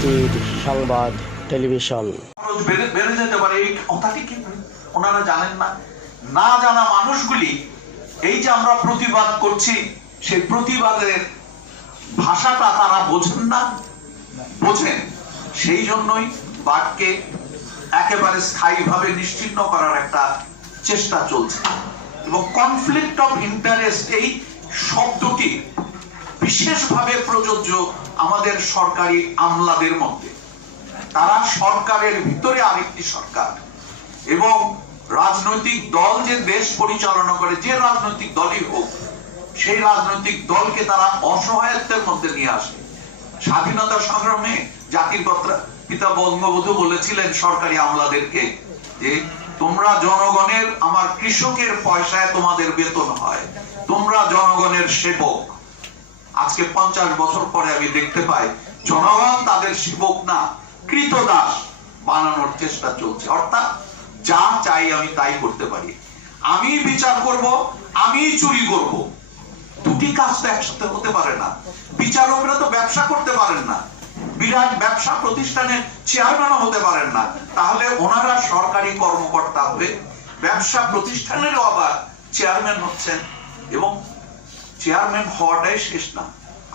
জাতির সংবাদ টেলিভিশন। বেড়ে যেতে পারে এই কথাটি কি ওনারা জানেন না? না জানা মানুষগুলি এই যে আমরা প্রতিবাদ করছি সেই প্রতিবাদের ভাষাটা তারা বোঝেন না, বোঝেন সেই জন্যই বাঘকে একেবারে স্থায়ীভাবে নিশ্চিহ্ন করার একটা চেষ্টা চলছে। এবং কনফ্লিক্ট অফ ইন্টারেস্ট এই শব্দটি বিশেষভাবে প্রযোজ্য আমাদের সরকারি আমলাদের মধ্যে। তারা সরকারের ভিতরে আরেকটি সরকার এবং রাজনৈতিক দল যে দেশ পরিচালনা করে, যে রাজনৈতিক দলই হোক, সেই রাজনৈতিক দলকে তারা অসহায়ত্বের মধ্যে নিয়ে আসে। স্বাধীনতা সংগ্রামে জাতির পিতা বঙ্গবন্ধু বলেছিলেন সরকারি আমলাদেরকে যে তোমরা জনগণের, আমার কৃষকের পয়সায় তোমাদের বেতন হয়, তোমরা জনগণের সেবক। আজকে 50 বছর পরে আমি দেখতে পাই জনগণ তাদের সেবক না, কৃতদাস বানানোর চেষ্টা চলছে। অর্থাৎ যা চাই আমি তাই করতে পারি, আমি বিচার করব, আমি চুরি করব। দুটি কাজ তো একসাথে হতে পারে না। বিচারকরা তো ব্যবসা করতে পারেন না, বিরাট ব্যবসা প্রতিষ্ঠানের চেয়ারম্যানও হতে পারেন না। তাহলে ওনারা সরকারি কর্মকর্তা হয়ে ব্যবসা প্রতিষ্ঠানেরও আবার চেয়ারম্যান হচ্ছেন। এবং চেয়ারম্যান হওয়াটাই শেষ না,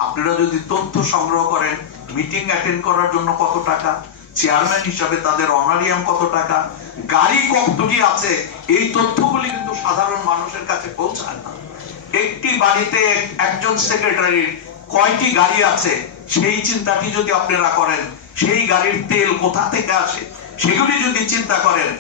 আপনারা যদি তথ্য সংগ্রহ করেন, মিটিং অ্যাটেন্ড করার জন্য কত টাকা, চেয়ারম্যান হিসাবে তাদের অনারিয়াম কত টাকা, গাড়ি কতটি আছে, এই তথ্যগুলি কিন্তু সাধারণ মানুষের কাছে পৌঁছায় না। একটি বাড়িতে একজন সেক্রেটারির কয়টি গাড়ি আছে সেই চিন্তাটি যদি আপনারা করেন, সেই গাড়ির তেল কোথা থেকে আসে সেগুলি যদি চিন্তা করেন,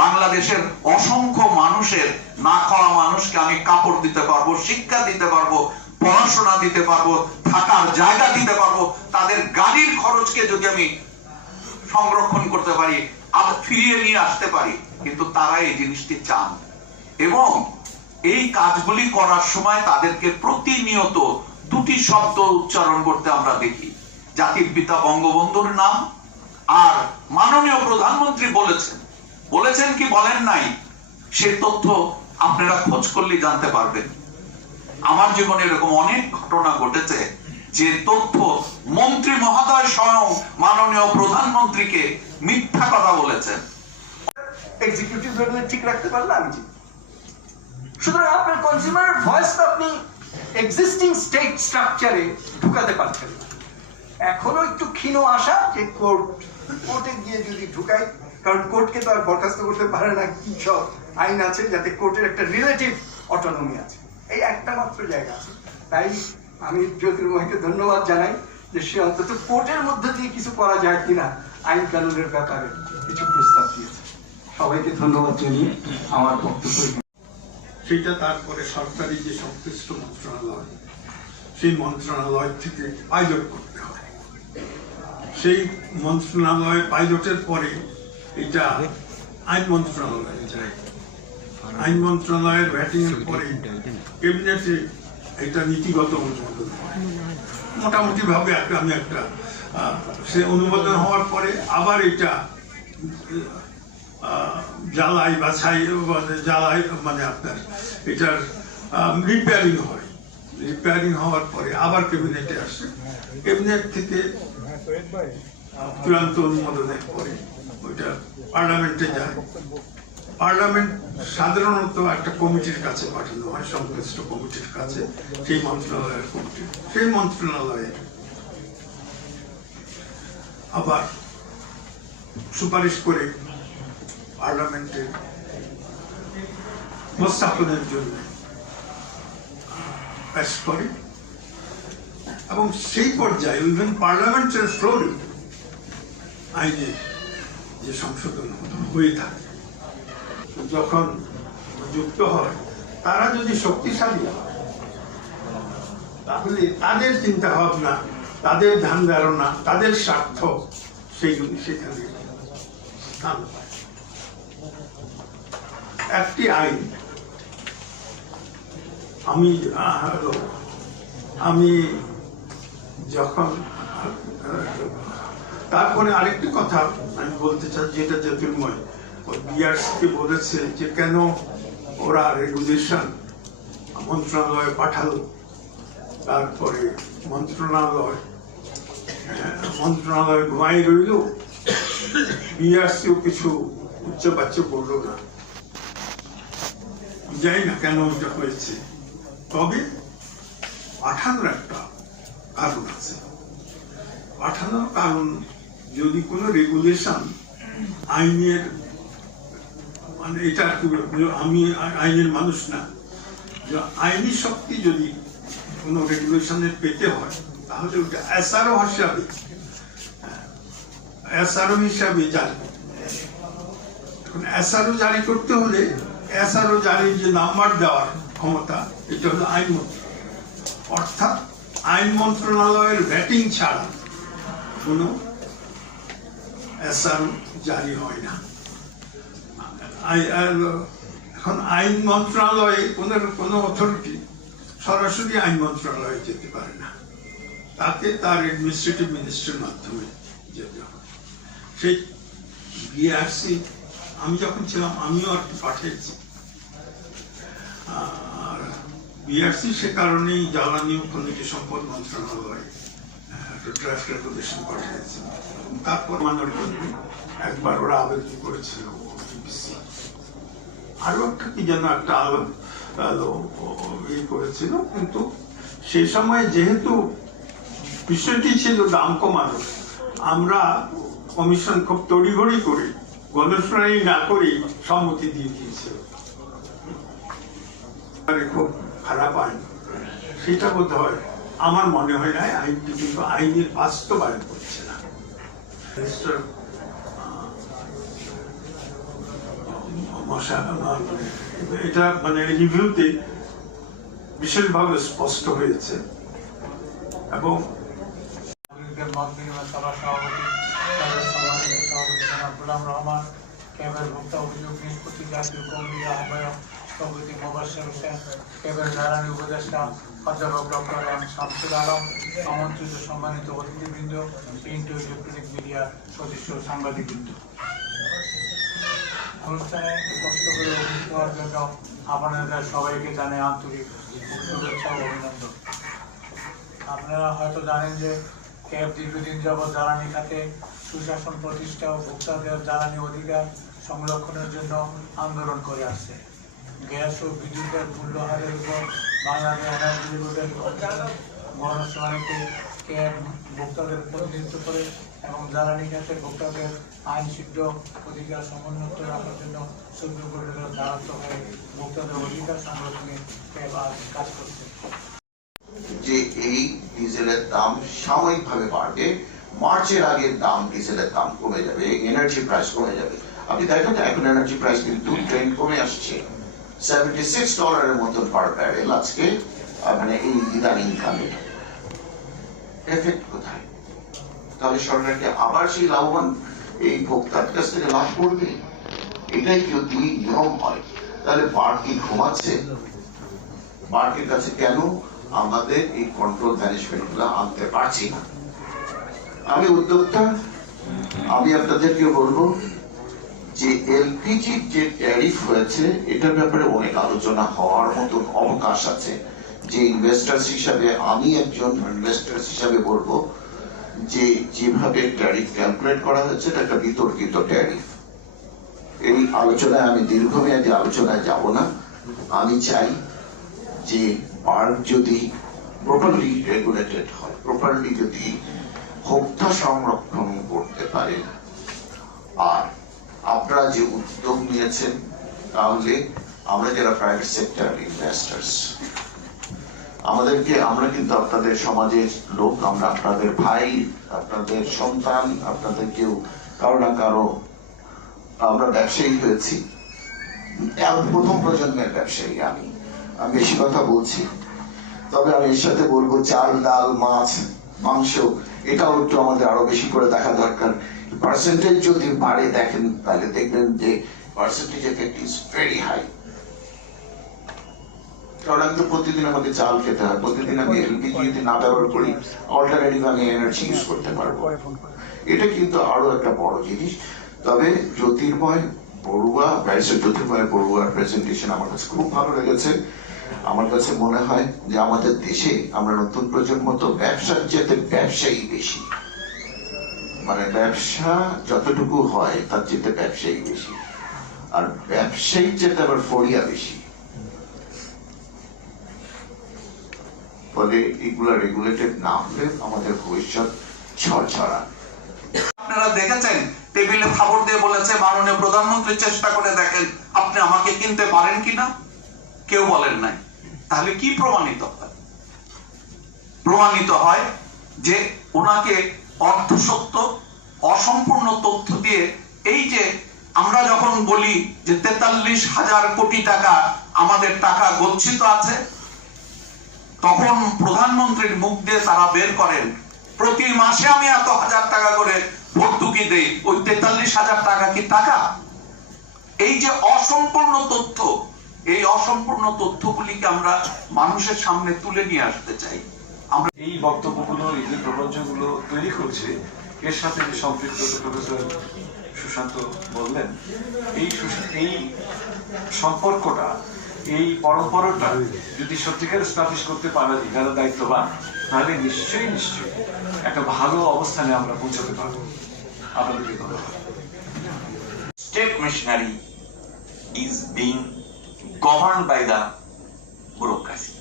বাংলাদেশের অসংখ্য মানুষের না খাওয়া মানুষকে আমি কাপড় দিতে পারবো, শিক্ষা দিতে পারবো, পড়াশোনা দিতে পারবো, থাকার জায়গা দিতে পারবো, তাদের গাড়ির খরচকে যদি আমি সংরক্ষণ করতে পারি, আবার ফিরিয়ে নিয়ে আসতে পারি, কিন্তু তারা এই জিনিসটি চান। এবং এই কাজগুলি করার সময় তাদেরকে প্রতিনিয়ত দুটি শব্দ উচ্চারণ করতে আমরা দেখি, জাতির পিতা বঙ্গবন্ধুর নাম আর মাননীয় প্রধানমন্ত্রী বলেছেন কি বলেন নাই, সে তথ্য আপনারা খোঁজ করলে জানতে পারবেন। আমার জীবনে এরকম অনেক ঘটনা ঘটেছে যে তথ্য মন্ত্রী মহোদয় স্বয়ং মাননীয় প্রধানমন্ত্রীকে মিথ্যা কথা বলেছেন। এক্সিকিউটিভ লেভেলে ঠিক রাখতে পারলে আমি জিত। সুতরাং আপনার কনজিউমার ভয়েসটা আপনি এক্সিস্টিং স্টেট স্ট্রাকচারে ঢুকাতে পারছেন না। এখনো একটু ক্ষীণ আশা যে কোর্টে গিয়ে যদি ঢুকাই, কারণ কোর্টকে তো আর বরখাস্ত করতে পারে না, কি সব আইন আছে যাতে কোর্টের একটা রিলেটিভ অটোনমি আছে, এই একটা মাত্র জায়গা আছে। তাই আমি জ্যোতির্ময়কে ধন্যবাদ জানাই যে সে অন্তত কোর্টের মধ্যে দিয়ে কিছু করা যায় কিনা আইন কানুনের ব্যাপারে কিছু প্রস্তাব দিয়েছে। সবাইকে ধন্যবাদ জানিয়ে আমার বক্তব্য। সেটা তারপরে সরকারি যে সংশ্লিষ্ট মন্ত্রণালয়, সেই মন্ত্রণালয় থেকে পাইলট করতে হয়। সেই মন্ত্রণালয় পাইলটের পরে এটা আইন মন্ত্রণালয়ে যায়, আইন মন্ত্রণালয়ের ব্যাটিং এর পরে ক্যাবিনেটে এটা নীতিগত অনুমোদন হয়। মোটামুটি ভাবে আমি একটা সে অনুমোদন হওয়ার পরে আবার এটা জ্বালাই বাছাই জ্বালাই মানে আপনার এটার রিপেয়ারিং হয়। রিপেয়ারিং হওয়ার পরে আবার ক্যাবিনেটে আসে, ক্যাবিনেট থেকে চূড়ান্ত অনুমোদনের পরে ওইটা পার্লামেন্টে যায়। পার্লামেন্ট সাধারণত একটা কমিটির কাছে পাঠানো হয়, সংশ্লিষ্ট কমিটির কাছে, সেই মন্ত্রণালয়ের কমিটি, সেই মন্ত্রণালয়ে আবার সুপারিশ করে পার্লামেন্টের উপস্থাপনের জন্য পেশ করে। এবং সেই পর্যায়ে ইভেন পার্লামেন্টের ফ্লোরে আইনে যে সংশোধন হয়ে থাকে, যখন যুক্ত হয়, তারা যদি শক্তিশালী হয় তাহলে তাদের চিন্তা ভাবনা, তাদের ধ্যান ধারণা, তাদের স্বার্থ সেইগুলি সেখানে স্থান পায়। একটি আইন আমি যখন তারপরে আরেকটি কথা আমি বলতে চাই, যেটা জ্যোতির্ময় বিআরসিকে বলেছে যে কেন ওরা রেগুলেশন মন্ত্রণালয়ে পাঠালো, তারপরে মন্ত্রণালয় মন্ত্রণালয় ঘুমাই রইল, বিআরসিও কিছু উচ্চবাচ্য করলো না। জানি না কেন এটা হয়েছে, তবে পাঠানোর একটা কারণ আছে। পাঠানোর কারণ, যদি কোনো রেগুলেশন আইনের, মানে এটা আমি আইনের মানুষ না, আইনি শক্তি যদি কোনো রেগুলেশনের পেতে হয় তাহলে ওটা এসআরও হিসাবে জারি। এখন এসআরও জারি করতে হলে এসআরও জারির যে নাম্বার দেওয়ার ক্ষমতা, এটা হলো আইন মন্ত্রণালয়। অর্থাৎ আইন মন্ত্রণালয়ের ভেটিং ছাড়া কোনো এসআরও জারি হয় না। এখন আইন মন্ত্রণালয়ে কোনো অথরিটি সরাসরি আইন মন্ত্রণালয়ে যেতে পারে না, তাকে তার অ্যাডমিনিস্ট্রেটিভ মিনিস্ট্রির মাধ্যমে যেতে হয়। সেই বিআরসি আমি যখন ছিলাম আমিও আর কি পাঠিয়েছি, আর বিআরসি সে কারণেই জ্বালানি ও খনিজ সম্পদ মন্ত্রণালয়ে একটা ড্রাফট রেগুলেশন পাঠিয়েছে। তারপর মানার জন্য একবার ওরা আবেদন করেছিল ওটিপিসি, আরো একটা কি যেন একটা আলো করেছিল, কিন্তু সেই সময় যেহেতু বিষয়টি ছিল দাম কমানো, আমরা কমিশন খুব তড়িঘড়ি করে গণশুনানি না করেই সম্মতি দিয়ে দিয়েছিল। খুব খারাপ আইন, সেটা বোধ হয় আমার মনে হয় না আইনটি কিন্তু আইনের বাস্তবায়ন করছে না। এটা মানে রিভিউতে বিশেষভাবে স্পষ্ট হয়েছে। এবং মত বিনিময় সভার সভাপতি জনাব গোলাম রহমান, ক্যাবের ভোক্তা অভিযোগ নিষ্পত্তি জাতীয় কমিটির আহ্বায়ক সভাপতি মোবাশ্বের হোসেন, ক্যাবের জ্বালানি উপদেষ্টা অধ্যাপক ডক্টর এম শামসুল আলম, আমন্ত্রিত সম্মানিত অতিথিবৃন্দ, প্রিন্ট ও ইলেকট্রনিক মিডিয়ার সদস্য সাংবাদিকবৃন্দ, অনুষ্ঠানে কষ্ট করে উপস্থিত হওয়ার জন্য আপনাদের সবাইকে জানাই আন্তরিক শুভেচ্ছা ও অভিনন্দন। আপনারা হয়তো জানেন যে ক্যাব দীর্ঘদিন যাবৎ জ্বালানি খাতে সুশাসন প্রতিষ্ঠা ও ভোক্তাদের জ্বালানি অধিকার সংরক্ষণের জন্য আন্দোলন করে আসছে। গ্যাস ও বিদ্যুতের মূল্যহারের উপর বাংলাদেশ এনার্জি বোর্ডের গণশুনানিতে ক্যাব ভোক্তাদের প্রতিনিধিত্ব করে এবং জ্বালানি খাতে ভোক্তাদের আইনসিদ্ধ অধিকার সমুন্নত রাখার জন্য সুপ্রিম কোর্টের দ্বারস্থ হয়ে ভোক্তাদের অধিকার সংরক্ষণে ক্যাব আজ কাজ করছে। যে এই ডিজেলের দাম সাময়িকভাবে বাড়বে, মার্চের আগে দাম ডিজেলের দাম কমে যাবে, এনার্জি প্রাইস কমে যাবে। আপনি দেখেন এখন এনার্জি প্রাইস কিন্তু ট্রেন্ড কমে আসছে, $76 মতন পার ব্যারেল আজকে, মানে এই ইদানিং কালে। এফেক্ট কোথায়? তাহলে সরকারকে আবার সেই লাভবান এই ভোক্তার কাছ থেকে লাভ করবে? এটাই যদি নিয়ম হয়, তাহলে বার কি ঘুমাচ্ছে? বার্কের কাছে কেন আমাদের এই কন্ট্রোল ম্যানেজমেন্ট গুলো আনতে পারছি না? আমি উদ্যোক্তা, আমি আপনাদেরকে বলবো যে এলপিজি যে ট্যারিফ হয়েছে এটার ব্যাপারে অনেক আলোচনা হওয়ার মতন অবকাশ আছে। যে ইনভেস্টার্স হিসাবে আমি একজন ইনভেস্টার্স হিসাবে বলবো যে যেভাবে ট্যারিফ ক্যালকুলেট করা হয়েছে এটা একটা বিতর্কিত ট্যারিফ। এই আলোচনায় আমি দীর্ঘমেয়াদী আলোচনায় যাব না। আমি চাই যে পার্ক যদি প্রপারলি রেগুলেটেড হয়, প্রপারলি যদি ভোক্তা সংরক্ষণ করতে পারে, আর আপনারা যে উদ্যোগ নিয়েছেন, তাহলে আমরা যারা প্রাইভেট সেক্টর ইনভেস্টার্স আমরা কিন্তু আপনাদের সমাজের লোক, আমরা আপনাদের ভাই, আপনাদের সন্তান, আপনাদের কেউ কারো না কারো আমরা ব্যবসায়ী হয়েছি, প্রথম প্রজন্মের ব্যবসায়ী। আমি বেশি কথা বলছি, তবে আমি এর সাথে বলবো চাল, ডাল, মাছ, মাংস এটাও একটু আমাদের আরো বেশি করে দেখা দরকার। পার্সেন্টেজ যদি বাড়ে দেখেন তাহলে দেখবেন যে percentage effect is very high. কারণ আমি তো প্রতিদিন আমাকে চাল খেতে হয়, প্রতিদিন আমি এলপিজি যদি না ব্যবহার করি অল্টারনেটিভ আমি এনার্জি ইউজ করতে পারবো। এটা কিন্তু আরো একটা বড় জিনিস। তবে জ্যোতির্ময় বড়ুয়া, ব্যারিস্টার জ্যোতির্ময় বড়ুয়ার প্রেজেন্টেশন আমার কাছে খুব ভালো লেগেছে। আমার কাছে মনে হয় যে আমাদের দেশে আমরা নতুন প্রজন্ম তো ব্যবসার চেয়ে ব্যবসায়ী বেশি। মানে ব্যবসা যতটুকু হয় তার চেয়ে ব্যবসায়ী বেশি, আর ব্যবসায়ীর চেয়ে আবার ফড়িয়া বেশি। ফলে এগুলা রেগুলেটেড না হলে আমাদের ভবিষ্যৎ ঝড়ঝরা। আপনারা দেখেছেন টেবিলে খবর দিয়ে বলেছে মাননীয় প্রধানমন্ত্রী চেষ্টা করে দেখেন আপনি আমাকে কিনতে পারেন কিনা, কেউ বলেন নাই। তাহলে কি প্রমাণিত হয়? প্রমাণিত হয় যে ওনাকে অর্ধসত্য অসম্পূর্ণ তথ্য দিয়ে, এই যে আমরা যখন বলি যে 43,000 কোটি টাকা আমাদের টাকা গচ্ছিত আছে, তখন প্রধানমন্ত্রীর মুখ দিয়ে তারা বের করেন প্রতি মাসে আমি এত হাজার টাকা করে ভর্তুকি দেই। ওই 43,000 টাকা কি টাকা? এই যে অসম্পূর্ণ তথ্য, এই অসম্পূর্ণ তথ্যগুলিকে আমরা মানুষের সামনে তুলে নিয়ে আসতে চাই। এই বক্তব্যগুলো, এই যে প্রবঞ্চগুলো তৈরি করছে, এর সাথে যে সম্পৃক্ত প্রফেসর সুশান্ত বললেন, এই সম্পর্কটা, এই পরম্পরাটা যদি সত্যিকার স্টাবলিশ করতে পারা যায় যারা দায়িত্ববান, তাহলে নিশ্চয়ই একটা ভালো অবস্থানে আমরা পৌঁছাতে পারবো। আপনাদেরকে ধন্যবাদ। State machinery is being governed by the bureaucracy.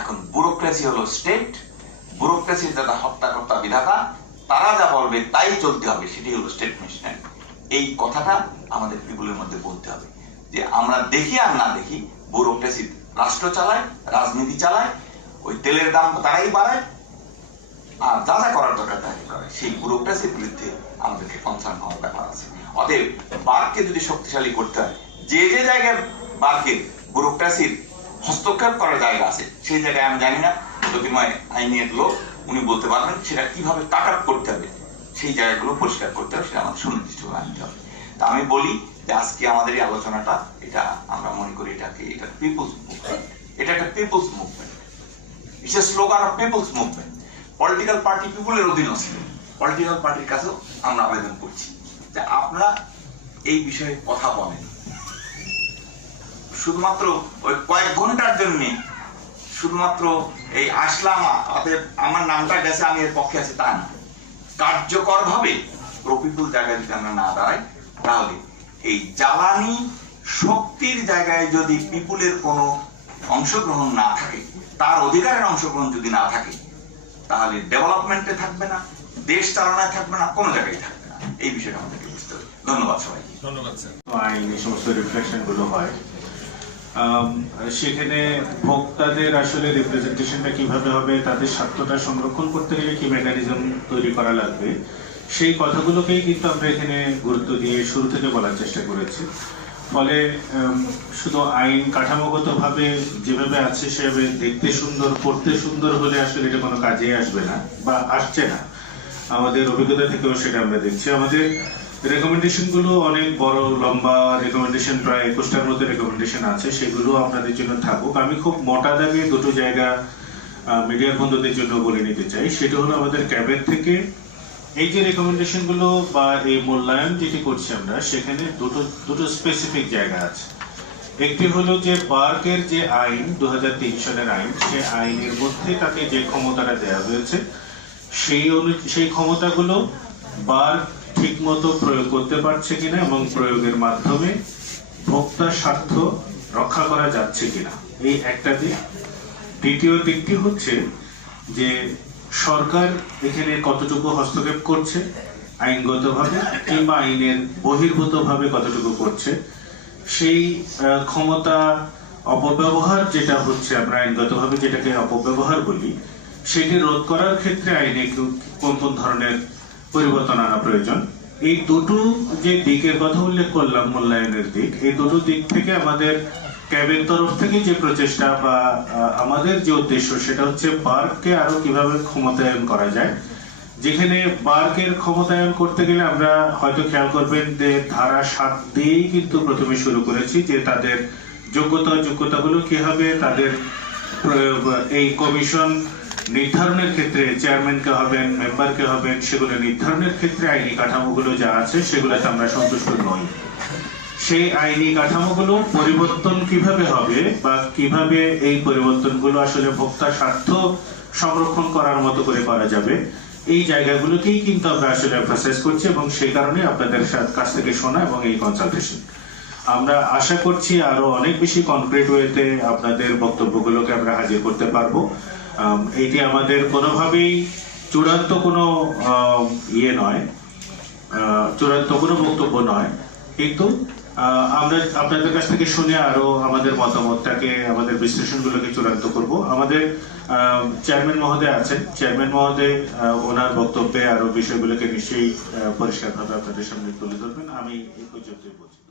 এখন ব্যুরোক্রেসি হলো স্টেট, ব্যুরোক্রেসির যারা হত্যাকর্তা বিধাতা, তারা যা বলবে তাই চলতে হবে, সেটি হলো স্টেট মেশিনারি। এই কথাটা আমাদের পিপুলের মধ্যে বলতে হবে যে আমরা দেখি আর না দেখি, ব্যুরোক্রেসি রাষ্ট্র চালায়, রাজনীতি চালায়, ওই তেলের দাম তারাই বাড়ায়, আর যা যা করার দরকার তাই করে। সেই ব্যুরোক্রেসির বিরুদ্ধে আমাদেরকে কনসার্ন হওয়ার ব্যাপার আছে। অতএব বারকে যদি শক্তিশালী করতে হয়, যে যে জায়গায় বারকে ব্যুরোক্রেসির হস্তক্ষেপ করার জায়গা আছে, সেই জায়গায় আমি জানি না, জ্যোতির্ময় আইনের লোক উনি বলতে পারবেন সেটা কিভাবে কাট আপ করতে হবে, সেই জায়গাগুলো পরিষ্কার করতে হবে, সেটা আমাদের সুনির্দিষ্টভাবে আনতে হবে। তা আমি বলি যে আজকে আমাদের এই আলোচনাটা, এটা আমরা মনে করি এটা পিপুলস মুভমেন্ট, এটা একটা people's movement, it's a slogan of people's movement. Political party পিপুলের অধীনস্থ, পলিটিক্যাল পার্টির কাছেও আমরা আবেদন করছি যে আপনারা এই বিষয়ে কথা বলেন। শুধুমাত্র ওই কয়েক ঘন্টার জন্য শুধুমাত্র এই আসলাম, অতএব আমার নামটা গেছে আমি এর পক্ষে আছি তা না। কার্যকর ভাবে প্রপিপুল জায়গায় যদি আমরা না দাঁড়াই, তাহলে এই জ্বালানি শক্তির জায়গায় যদি পিপুলের কোনো অংশগ্রহণ না থাকে, তার অধিকারের অংশগ্রহণ যদি না থাকে, তাহলে ডেভেলপমেন্টে থাকবে না, দেশ চালনায় থাকবে না, কোনো জায়গায় থাকবে না। এই বিষয়টা আমাদেরকে বুঝতে হবে। ধন্যবাদ সবাইকে। আইন এই সমস্ত রিফ্লেকশন গুলো হয়, সেখানে ভোক্তাদের আসলে রিপ্রেজেন্টেশনটা কিভাবে হবে, তাদের স্বার্থটা সংরক্ষণ করতে গেলে কি মেকানিজম তৈরি করা লাগবে, সেই কথাগুলোকেই কিন্তু আমরা এখানে গুরুত্ব দিয়ে শুরু থেকে বলার চেষ্টা করেছি। ফলে শুধু আইন কাঠামোগতভাবে যেভাবে আছে সেভাবে দেখতে সুন্দর, পড়তে সুন্দর হলে আসলে এটা কোনো কাজে আসবে না বা আসছে না। আমাদের অভিজ্ঞতা থেকেও সেটা আমরা দেখছি। আমাদের রেকমেন্ডেশন গুলো অনেক বড় লম্বা রেকমেন্ডেশন, প্রায় 21টার মধ্যে রেকমেন্ডেশন আছে, সেগুলো আপনাদের জন্য থাকুক। আমি খুব মোটা দাগে দুটো জায়গা মিডিয়ার বন্ধুদের জন্য বলে নিতে চাই। সেটা হলো আমাদের ক্যাবিনেট থেকে এই যে রেকমেন্ডেশন গুলো বা এই মূল্যায়ন যেটি করছি আমরা, সেখানে দুটো স্পেসিফিক জায়গা আছে। একটি হলো যে বার্কের যে আইন 2003 সালের আইন, সেই আইনের মধ্যে তাকে যে ক্ষমতাটা দেওয়া হয়েছে, সেই ক্ষমতাগুলো বার ঠিক মতো প্রয়োগ করতে পারছে কিনা এবং প্রয়োগের মাধ্যমে ভোক্তার স্বার্থ রক্ষা করা যাচ্ছে কিনা, এই একটা দিক। দ্বিতীয় দিকটি হচ্ছে যে সরকার এখানে কতটুকু হস্তক্ষেপ করছে আইনগতভাবে কিংবা আইনের বহির্ভূতভাবে কতটুকু করছে, সেই ক্ষমতা অপব্যবহার যেটা হচ্ছে, আমরা আইনগতভাবে যেটাকে অপব্যবহার বলি, সেটি রোধ করার ক্ষেত্রে আইনে কোন কোন ধরনের পরিবর্তন আনা প্রয়োজন। এই দুটো যে দিকের কথা উল্লেখ করলাম, মূল্যায়নের দিক, এই দুটো দিক থেকে আমাদের ক্যাবিনেট তরফ থেকে যে প্রচেষ্টা বা আমাদের যে উদ্দেশ্য, সেটা হচ্ছে বার্ককে আরো কিভাবে ক্ষমতায়ন করা যায়। যেখানে বার্কের ক্ষমতায়ন করতে গেলে আমরা হয়তো খেয়াল করবেন যে ধারা 7 দিয়েই কিন্তু প্রথমে শুরু করেছি, যে তাদের যোগ্যতাগুলো কি হবে, তাদের এই কমিশন নির্ধারণের ক্ষেত্রে চেয়ারম্যান কে হবেন, মেম্বার কে হবেন, সেগুলো নির্ধারণের ক্ষেত্রে আইনি কাঠামোগুলো যা আছে সেগুলোতে আমরা সন্তুষ্ট নই। সেই আইনি কাঠামোগুলো পরিবর্তন কিভাবে হবে বা কিভাবে এই পরিবর্তনগুলো আসলে ভোক্তার স্বার্থ সংরক্ষণ করার মতো করে করা যাবে, এই জায়গাগুলোকেই কিন্তু আমরা আসলে এমফাসাইজ করছি এবং সেই কারণে আপনাদের কাছ থেকে শোনা এবং এই কনসালটেশন। আমরা আশা করছি আরো অনেক বেশি কনক্রিট ওয়েতে আপনাদের বক্তব্যগুলোকে আমরা হাজির করতে পারবো। এইটি আমাদের কোনোভাবেই চূড়ান্ত কোনো চূড়ান্ত কোনো বক্তব্য নয়, কিন্তু আমরা আপনাদের কাছ থেকে শুনে আরো আমাদের মতামতটাকে, আমাদের বিশ্লেষণগুলোকে চূড়ান্ত করব। আমাদের চেয়ারম্যান মহোদয় আছেন, চেয়ারম্যান মহোদয় ওনার বক্তব্যে আরো বিষয়গুলোকে নিশ্চয়ই পরিষ্কারভাবে আপনাদের সামনে তুলে ধরবেন। আমি এই পর্যন্তই বলছি।